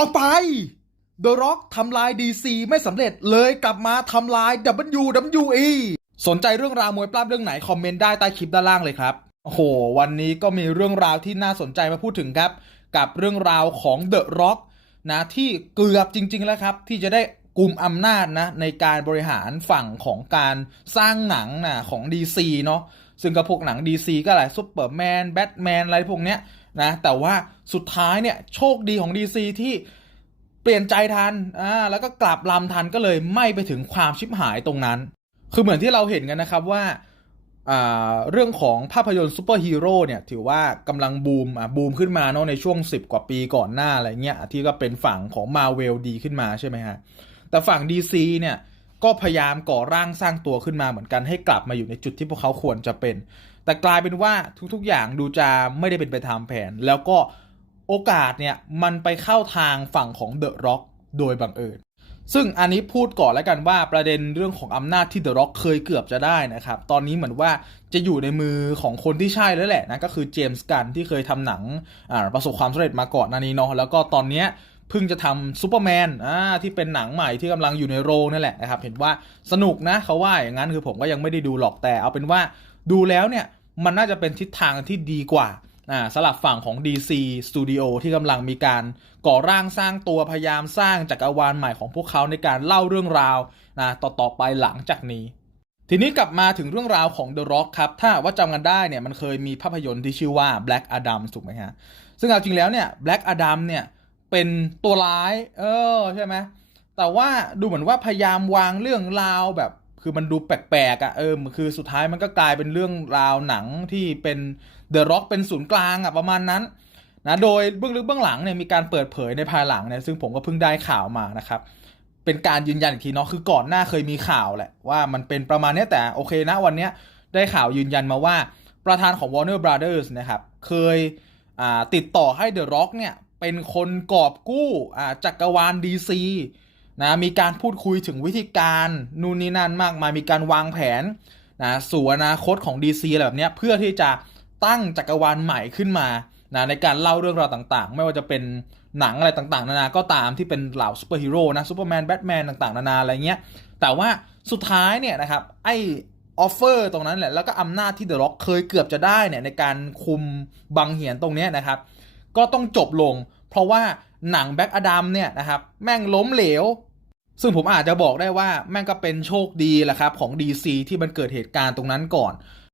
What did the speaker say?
ออกไป The Rock ทำลาย DC ไม่สำเร็จเลยกลับมาทำลาย WWE สนใจเรื่องราวมวยปล้ำเรื่องไหน คอมเมนต์ได้ใต้คลิปด้านล่างเลยครับ โอ้โห วันนี้ก็มีเรื่องราวที่น่าสนใจมาพูดถึงครับ กับเรื่องราวของ The Rock นะที่เกือบจริง ๆ แล้วครับ ที่จะได้กลุ่มอำนาจนะในการบริหารฝั่งของการสร้างหนังนะของ DC เนาะซึ่งก็พวกหนัง DC ก็หลายซูเปอร์แมนแบทแมนอะไรพวกเนี้ย นะแต่ว่าสุดท้ายเนี่ยโชคดีของ DC ที่เปลี่ยนใจทันอ่าแล้วก็กลับลำทันก็เลยไม่ไปถึงความชิบหายตรงนั้น คือเหมือนที่เราเห็นกันนะครับว่าเรื่องของภาพยนตร์ซูเปอร์ฮีโร่เนี่ยถือว่ากำลังบูมอ่าบูมขึ้นมาเนาะในช่วง 10 กว่าปีก่อนหน้าอะไรเงี้ยที่ก็เป็นฝั่งของมาเวลดีขึ้นมาใช่ไหมฮะแต่ฝั่ง DC เนี่ย ก็พยายามก่อร่างสร้างตัวขึ้นมาเหมือนกันให้กลับมาอยู่ในจุดที่พวกเขาควรจะเป็น แต่กลายเป็นว่าทุกๆอย่างดูจะไม่ได้เป็นไปตามแผน แล้วก็โอกาสเนี่ยมันไปเข้าทางฝั่งของเดอะร็อกโดยบังเอิญซึ่งอันนี้พูดก่อนแล้วกันว่าประเด็นเรื่องของอำนาจที่เดอะร็อกเคยเกือบจะได้นะครับ ตอนนี้เหมือนว่าจะอยู่ในมือของคนที่ใช่แล้วแหละนะก็คือเจมส์กันที่เคยทำหนังประสบความสำเร็จมาก่อนหน้านี้เนาะแล้วก็ตอนเนี้ย เพิ่งจะทำซูเปอร์แมนอ่าที่เป็นหนังใหม่ที่กำลังอยู่ในโรงนั่นแหละนะครับเห็นว่าสนุกนะเขาว่าอย่างนั้นคือผมก็ยังไม่ได้ดูหรอกแต่เอาเป็นว่าดูแล้วเนี่ยมันน่าจะเป็นทิศทางที่ดีกว่าอ่าสลับฝั่งของ DC Studio ที่กำลังมีการก่อร่างสร้างตัวพยายามสร้างจักรวาลใหม่ของพวกเขาในการเล่าเรื่องราวนะต่อๆไปหลังจากนี้ ทีนี้กลับมาถึงเรื่องราวของ The Rock ครับ ถ้าว่าจำกันได้เนี่ยมันเคยมีภาพยนตร์ที่ชื่อว่า Black Adam ถูกไหมฮะ ซึ่งเอาจริงแล้วเนี่ย Black Adam เนี่ย เป็นตัวร้าย เออใช่ไหมแต่ว่าดูเหมือนว่าพยายามวางเรื่องราวแบบ คือมันดูแปลกๆอะ่ะเออคือสุดท้ายมันก็กลายเป็นเรื่องราวหนังที่เป็น The Rock เป็นศูนย์กลางอะ่ะประมาณนั้นนะโดยเบื้องลึกเบื้องหลังเนี่ยมีการเปิดเผยในภายหลังเนี่ยซึ่งผมก็เพิ่งได้ข่าวมานะครับเป็นการยืนยันอีกทีเนาะคือก่อนหน้าเคยมีข่าวแหละว่ามันเป็นประมาณนี้แต่โอเคนะวันนี้ได้ข่าวยืนยันมาว่าประธานของ Warner Brothers นะครับเคยติดต่อให้ The Rock เนี่ย เป็นคนกอบกู้อ่าจักรวาล DC นะมีการพูดคุยถึงวิธีการนู่นนี่นั่นมากมายมีการวางแผนนะสู่อนาคตของ DC อะไรแบบเนี้ยเพื่อที่จะตั้งจักรวาลใหม่ขึ้นมานะในการเล่าเรื่องราวต่างๆ ไม่ว่าจะเป็นหนังอะไรต่างๆ นานา ก็ตามที่เป็นเหล่าซูเปอร์ฮีโร่นะซูเปอร์แมนแบทแมนต่างๆ นานาอะไรเงี้ย แต่ว่าสุดท้ายเนี่ยนะครับไอออฟเฟอร์ตรงนั้นแหละแล้วก็อำนาจที่เดอะร็อกเคยเกือบจะได้เนี่ยในการคุมบังเหียนตรงเนี้ยนะครับ ก็ต้องจบลง เพราะว่าหนังแบ็กอดัมเนี่ยนะครับแม่งล้มเหลว ซึ่งผมอาจจะบอกได้ว่าแม่งก็เป็นโชคดีแหละครับของ DC ที่มันเกิดเหตุการณ์ตรงนั้นก่อน